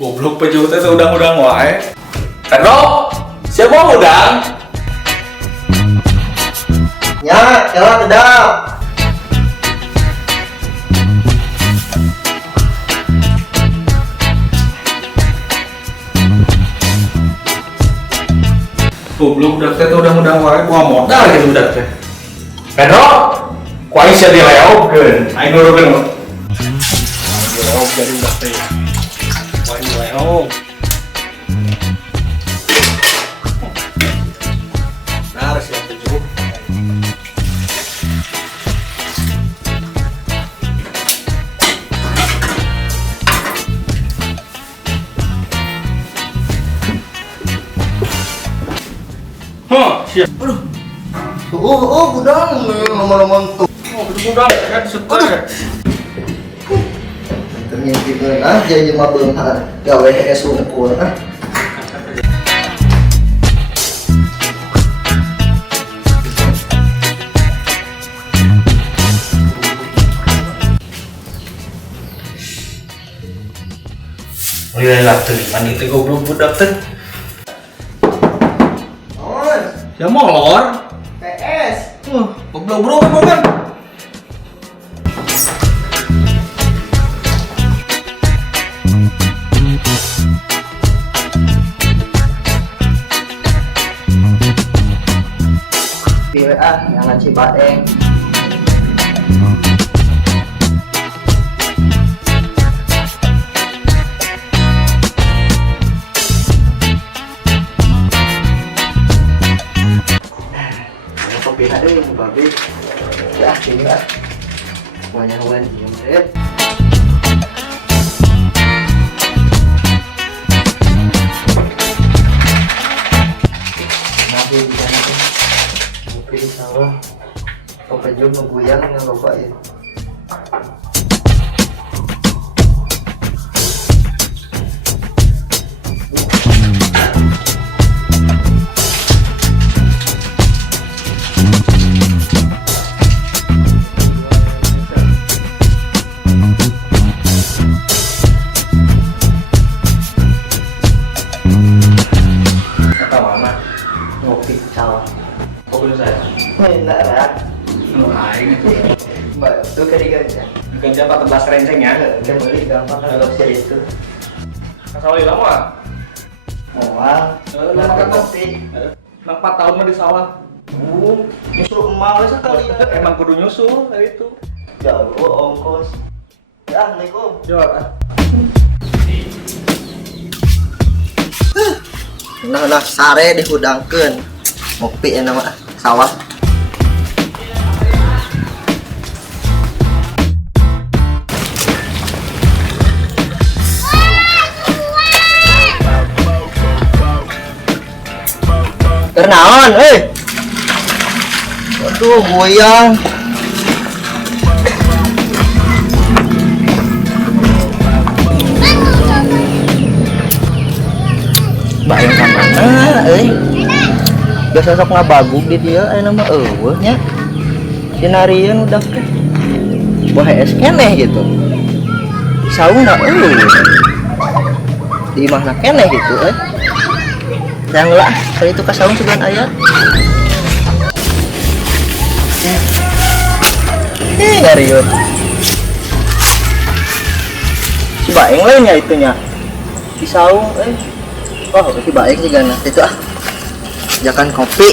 Goblok pejuh teh udang-udang wae. Pedro, siapa udang? Ya, jalan kedap. Goblok udah teh udang-udang wae gua modal gitu udah teh. Pedro, ku aing sia dileokeun. Aing nurukeun. Dileok jadi udah teh. Ku aing dileok. Nah, harus yang pejuh. Siap. Aduh. Gudang lama-lama tuh. Oh, itu udang kan seter. Ternyata aja yang mah beunghar gawe es unggul ah. Lihat tuh, mandi teh goblok budak teh. Ya molor. PS. Goblok bro kan. Di WA jangan si Baeng. Kopi ada yang babi. Ya sini lah. Semuanya wan diam deh. Nabi di sana tuh. Kopi di sawah. Kopi juga ngeguyang yang bapak ya. Ngopi sawah. Kopi saya. Enak kan? Lu aing. Mbak, tuh kerigannya. Ganti 14 renceng ya. Udah beli gampang kalau series itu. Kasawah ilang mah. Mual. Lama kan kopi. 4 tahun mah di sawah. Nyusul emak sekali. Emang kudu nyusul dari itu. Jauh ongkos. Ya, Assalamualaikum. Jor. Nah, sare dihudangkeun. Ngopi ya nama sawah. Kernaon, Waduh, goyang. Bayang ka mana, biasa sok ngabagug di dia, nama nya. Sinarian udah ke. Wah, es keneh gitu. Sauna di mana keneh gitu, Yang lah, kali itu kasaung segan ayat. Ngariut. Si Baeng lainnya itunya. Di saung, Oh, si Baeng sih gana. Itu jakan kopi.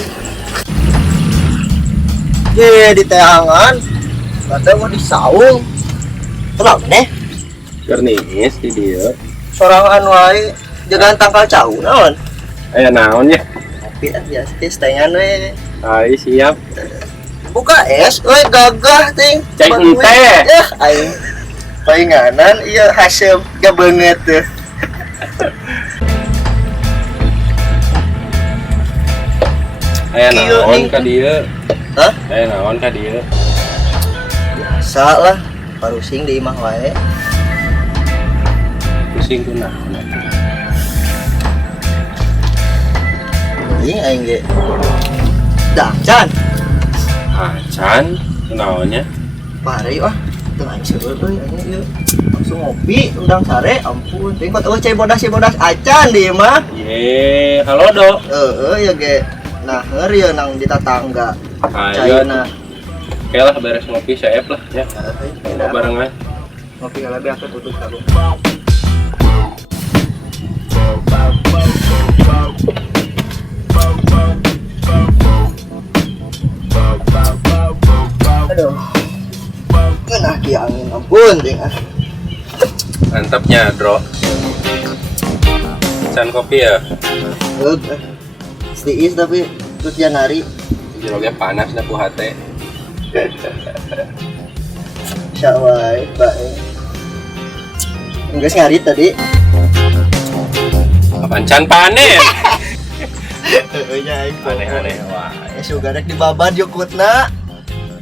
Ye, di teangan. Ada mau di saung. Terang nih. Kernis di dia. Sorangan wae jagaan tangkal cau naon. Aya naon ya? Kopi aja sih stengan we. Ai siap. Buka es, we gagah ting. Cek teh. Ya, aing. Painganan iya hasil gak banget tuh. Aya naon ka dieu? Hah? Aya naon ka dieu? Biasa lah, parusing di imah wae. Pusing ku naon. Ini aing ge. Dangcan. Acan naonnya? Pare wah. Teu aing seueur euy anjing ieu. Langsung ngopi udang sare ampun. Teuing kota euy cai bodas acan di mah. Ye, halo do. Ya ge. Nah, ngeur ieu nang di tetangga. Ayo. Caina. Oke lah beres ngopi saep lah ya. Barengan. Ngopi lebih aku tutup kabeh. Aduh. Kenah ki angin ampun ding. Mantapnya, Bro. Pesan kopi ya. Stiis tapi terus janari. Jeruknya panas dah ku hate. Syawai, bae. Enggak ngarit tadi. Apaan can panen? Heeh nya aing Aneh-aneh wah. Suga rek dibabad yukutna.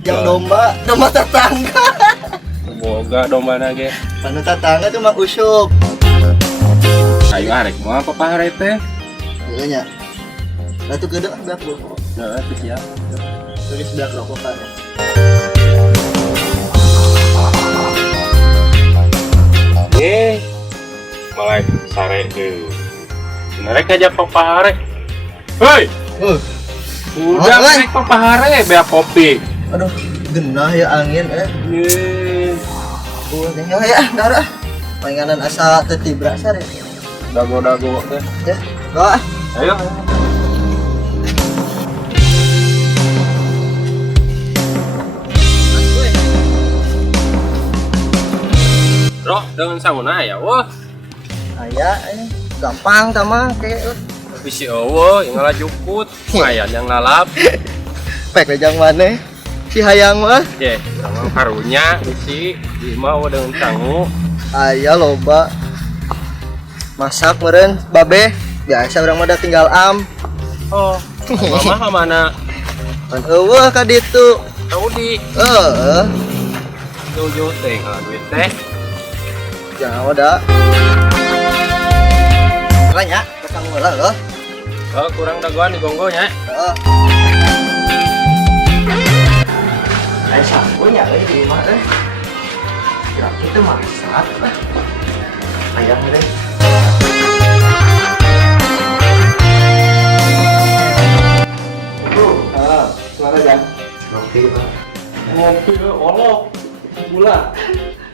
Yang domba tetangga. Boga domba ge. Panu tetangga tuh Mang Usuk. Ayo arek moal papahare teh. Heeh nya. Ratu gedeung beak bu. Heeh, teu siap. Tulis beak rokokan. Mulai sare deh. Narek aja papahare. Hei, udah naik papahare bea kopi. Aduh, genah ya angin Ye, ya darah. Palinganan asa tetibra sare. dago-dago teh. Ya, doa. Ayo. Bro, dengan sauna ya, wah. Aya gampang tama kayak Bisi eueuh, yang ngalajukut, lumayan yang lalap. pek lejang maneh. Si hayang mah Ye, sama karunya bisi di mau dengan sangu. aya loba. Masak meureun babe. Biasa urang mah da tinggal am. Oh, mama ka mana? Kan eueuh ka ditu. Tahu di Heeh. jauh-jauh teh kalau duit teh. Jangan ada. Banyak, pasang bola loh. Oh, kurang dagoan di gonggonya. Heeh. Ai sanggunya di rumah Kira kita masak lah. Ayam deh. Suara jam. Ngopi pak. Ngopi olok gula.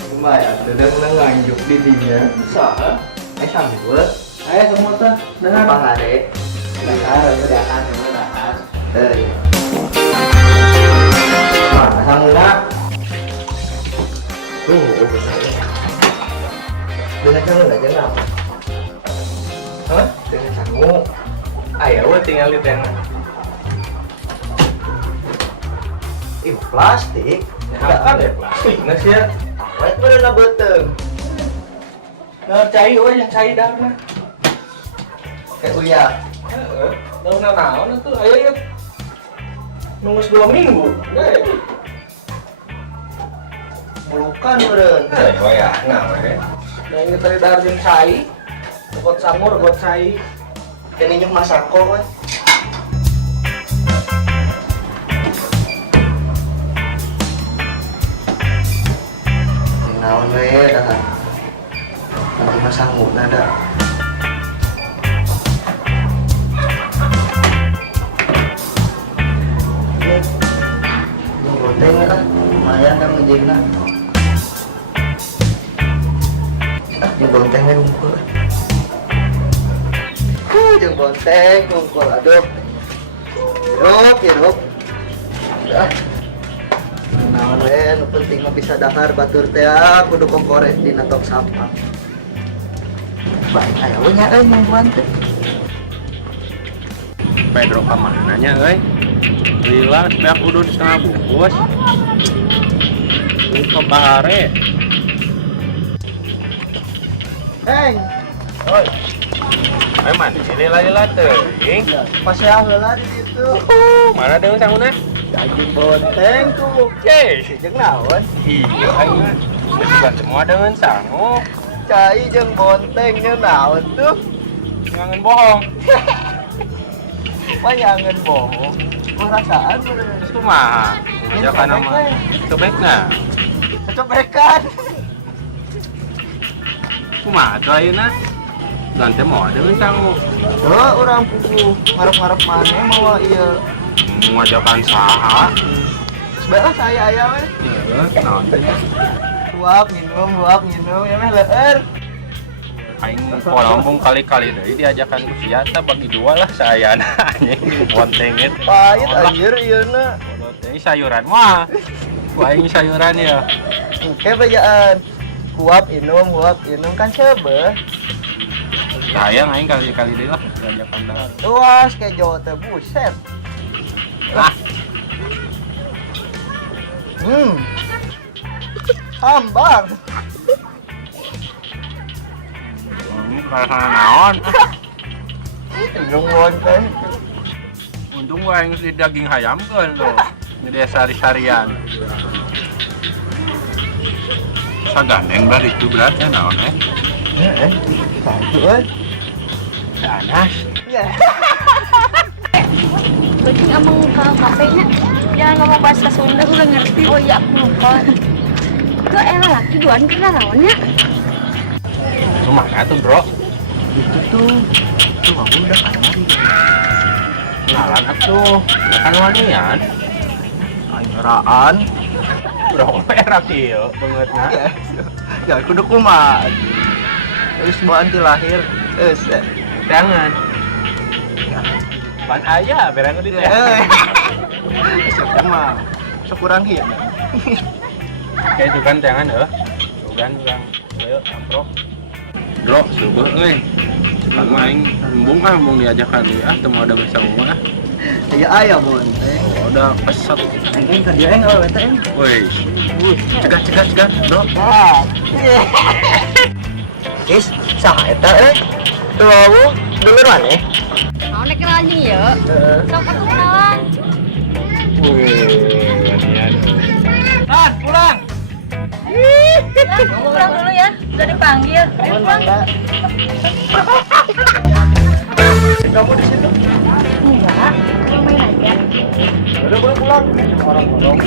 Lumayan, dedeng nganjuk di dinya. Bisa, sanggup. Ayo semua tuh, dengan apa hari? Dahar, dahar. Mana sangguna? Dengan sangguna aja nggak? Hah? Dengan sangguna? Ayo, tinggal di tengah. Plastik. Apa deh plastik nasi ya? Wait mo na beteng. Cai yang cai dah mah. Kayak uya. Daun naon tuh ayo yuk. Nunggu 2 minggu. Mulukan meureun. Oh ya, nah we. Yang ini tadi dari jeung cai. Buat sangur, buat cai. Kene nyuk masako we. Naon we dah. Nanti masanggu nada. Bonteng lah, lumayan kan ngejengna. Ini bontengnya ngumpul. Jeung bonteng ngumpul, aduh. Hirup. Dah. Naon we, nu penting mah bisa dahar batur teh kudu kokores dina tong sampah. Baik aya we nya euy mingguan teh. Pedro ka mana nya euy? Lila beak udun setengah bungkus. Ini papahare. Heng. Oi. Ayo mah si lila teuing. Pasea heula di ditu. Mana deung sanguna? Anjing bonteng tuh. Ye, Jeung naon? iya ayo. Bukan semua dengan sangu. Cai jeung bonteng nya naon tuh? Jangan bohong. Panyangan bohong. Perasaan bener. Itu mah. Ya kan nama. Cobekna. Kecopekan. Kumaha tuh ayeuna? Ganti mau ada sangu. Tuh urang pugu ngarep-ngarep maneh mau ieu. Mengajakan saha? Sebelah saya aya we. Heeh, naon teh nya? Buap minum ya meh leueur. Aing polombong kali-kali deui diajakan ku sia teh bagi dua lah saya anjing bontengeun. Pahit anjir ieuna. Teh sayuran mah. Ku aing sayuran ya. Oke bejaan. Huap minum kan sebeh. Sayang aing kali-kali deui lah diajakan dah. Luas kayak Jawa teh buset. Ah, Hambang. ini karena naon? Nungguan teh. Untung gua yang di daging hayamkeun tuh. Ini dia sari-sarian. Sagandeng berat itu beratnya naon Satu euy. Ganas. Ya. Berarti ngomong ke kafenya, jangan ngomong bahasa Sunda, gue gak ngerti. Oh iya, aku lupa. Gue laki duaan kena lawannya. Rumahnya tuh bro. Itu tuh aku udah kamari. Kenalan atuh. Ya kan wanian. Angeraan. Bro, merah kieu beungeutna. Ya kudu kumaha. Terus bawa anti lahir. Jangan. Pan aya berang di teh. Siapa mah? Sekurang hina. Kayak itu kan jangan Tuh kan urang. Ayo amprok. Bro, subuh euy. Cepat main embung diajakan deui teu mau ada masa umah. Ya aya bon teh. Udah pesat. Engke ka dia enggak teh. Woi. Cegat, bro. Ah. Is, saha eta Tuh aku bener maneh. Mau nek kenalan ya? Sok aku kenalan. Wih, wanian. Pulang. Kamu pulang dulu ya, udah dipanggil. Ayo pulang. Kamu di situ? Enggak, mau main aja. Udah boleh pulang. Orang-orang.